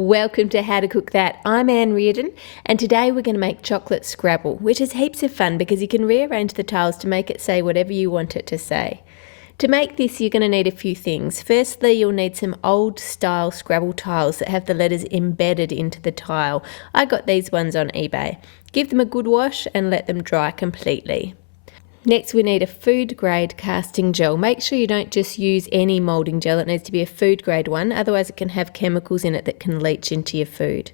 Welcome to How to Cook That. I'm Reardon, and today we're going to make chocolate Scrabble, which is heaps of fun because you can rearrange the tiles to make it say whatever you want it to say. To make this, you're going to need a few things. Firstly, you'll need some old style Scrabble tiles that have the letters embedded into the tile. I got these ones on eBay. Give them a good wash and let them dry completely. Next, we need a food grade casting gel. Make sure you don't just use any moulding gel. It needs to be a food grade one, otherwise it can have chemicals in it that can leach into your food.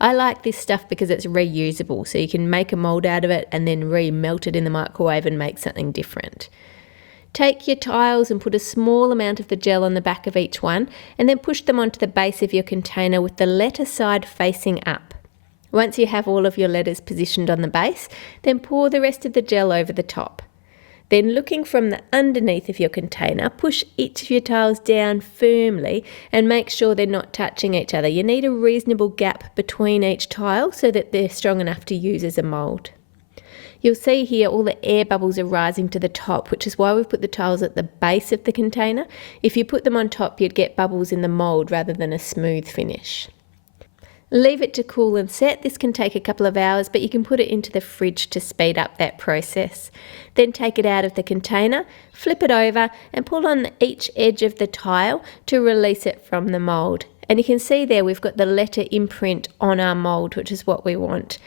I like this stuff because it's reusable, so you can make a mould out of it and then re-melt it in the microwave and make something different. Take your tiles and put a small amount of the gel on the back of each one and then push them onto the base of your container with the letter side facing up. Once you have all of your letters positioned on the base, then pour the rest of the gel over the top. Then looking from the underneath of your container, push each of your tiles down firmly and make sure they're not touching each other. You need a reasonable gap between each tile so that they're strong enough to use as a mould. You'll see here all the air bubbles are rising to the top, which is why we've put the tiles at the base of the container. If you put them on top, you'd get bubbles in the mould rather than a smooth finish. Leave it to cool and set. This can take a couple of hours, but you can put it into the fridge to speed up that process. Then take it out of the container, flip it over and pull on each edge of the tile to release it from the mould. And you can see there we've got the letter imprint on our mould, which is what we want.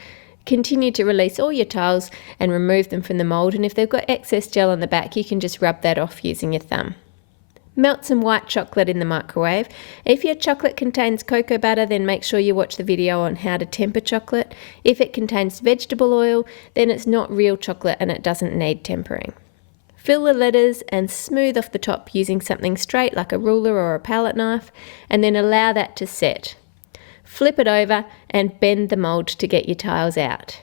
Continue to release all your tiles and remove them from the mould, and if they've got excess gel on the back, you can just rub that off using your thumb. Melt some white chocolate in the microwave. If your chocolate contains cocoa butter, then make sure you watch the video on how to temper chocolate. If it contains vegetable oil, then it's not real chocolate and it doesn't need tempering. Fill the letters and smooth off the top using something straight like a ruler or a palette knife, and then allow that to set. Flip it over and bend the mould to get your tiles out.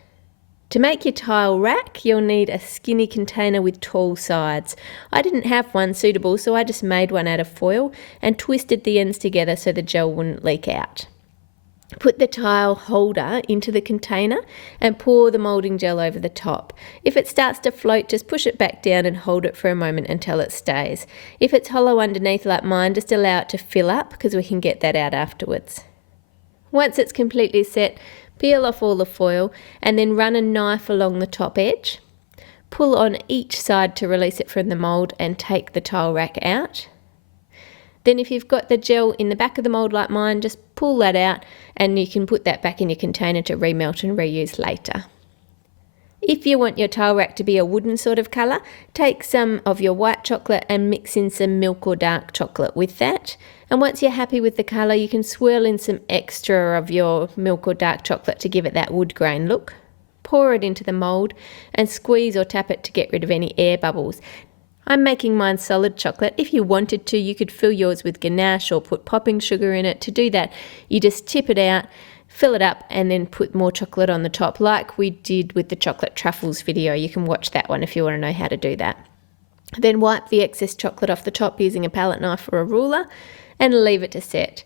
To make your tile rack, you'll need a skinny container with tall sides. I didn't have one suitable, so I just made one out of foil and twisted the ends together so the gel wouldn't leak out. Put the tile holder into the container and pour the moulding gel over the top. If it starts to float, just push it back down and hold it for a moment until it stays. If it's hollow underneath like mine, just allow it to fill up because we can get that out afterwards. Once it's completely set, peel off all the foil and then run a knife along the top edge. Pull on each side to release it from the mould and take the tile rack out. Then if you've got the gel in the back of the mould like mine, just pull that out and you can put that back in your container to remelt and reuse later. If you want your tile rack to be a wooden sort of colour, take some of your white chocolate and mix in some milk or dark chocolate with that. And once you're happy with the colour, you can swirl in some extra of your milk or dark chocolate to give it that wood grain look. Pour it into the mould and squeeze or tap it to get rid of any air bubbles. I'm making mine solid chocolate. If you wanted to, you could fill yours with ganache or put popping sugar in it. To do that, you just tip it out, fill it up and then put more chocolate on the top like we did with the chocolate truffles video. You can watch that one if you want to know how to do that. Then wipe the excess chocolate off the top using a palette knife or a ruler and leave it to set.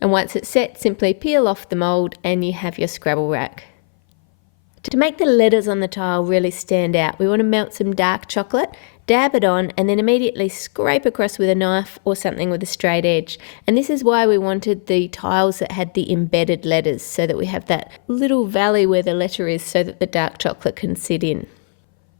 And once it's set, simply peel off the mould and you have your Scrabble rack. To make the letters on the tile really stand out, we want to melt some dark chocolate, dab it on and then immediately scrape across with a knife or something with a straight edge. And this is why we wanted the tiles that had the embedded letters, so that we have that little valley where the letter is so that the dark chocolate can sit in.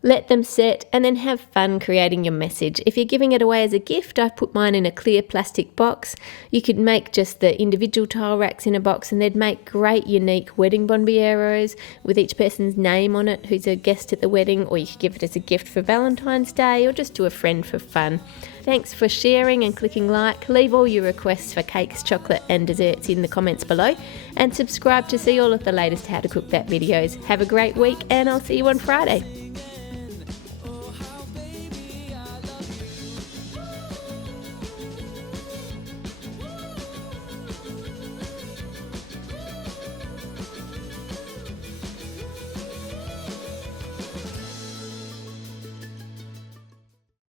Let them set and then have fun creating your message. If you're giving it away as a gift, I've put mine in a clear plastic box. You could make just the individual tile racks in a box and they'd make great unique wedding bombieros with each person's name on it who's a guest at the wedding, or you could give it as a gift for Valentines Day or just to a friend for fun. Thanks for sharing and clicking like. Leave all your requests for cakes, chocolate and desserts in the comments below and subscribe to see all of the latest How to Cook That videos. Have a great week and I'll see you on Friday.